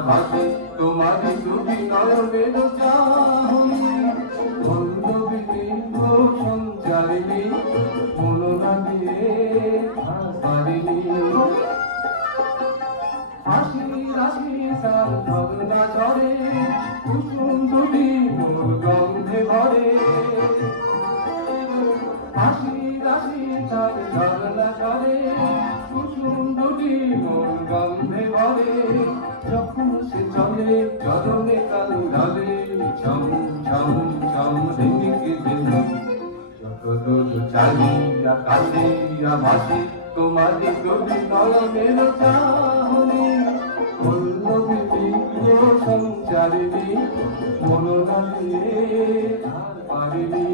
ভাসে তোমারি দুটি নয়নের চাহনি পল্লবী দীর্ঘ সঞ্চারিণী মনোনা দিয়ে ভাসারিণী হাসি রাশি সার ঝগড়া ঝরে কুসুম দুটি মোর গন্ধে ভরে হাসি রাশি সার ঝগড়া ঝরে কুসুম দুটি মোর গন্ধে ভরে যখন সে চলে চরণে কাল ঢলে ছম ছম ছম ঢেকে ঢেকে যত দূর চালি আকাশে ভাসে তোমারি দুটি নয়নের চাহনি পল্লবী দীর্ঘ সঞ্চারিণী মনোনা দিয়ে ভাসারিণী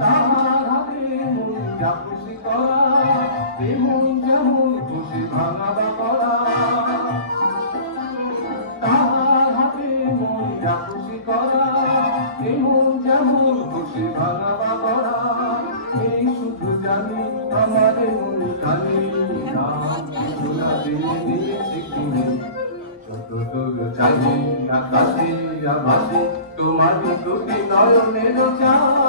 তাহার হাতে মন যা খুশি করা এমন যেমন খুশি ভাঙাবা করা তাহার হাতে মন যা খুশি করা এমন যেমন খুশি ভাঙাবা করা এই শুধু জানি আমার মন জানি না সোনা দিয়ে নিয়েছে কিনে যত দূর জানি আকাশে ভাসে তোমারি দুটি নয়নের চাহনি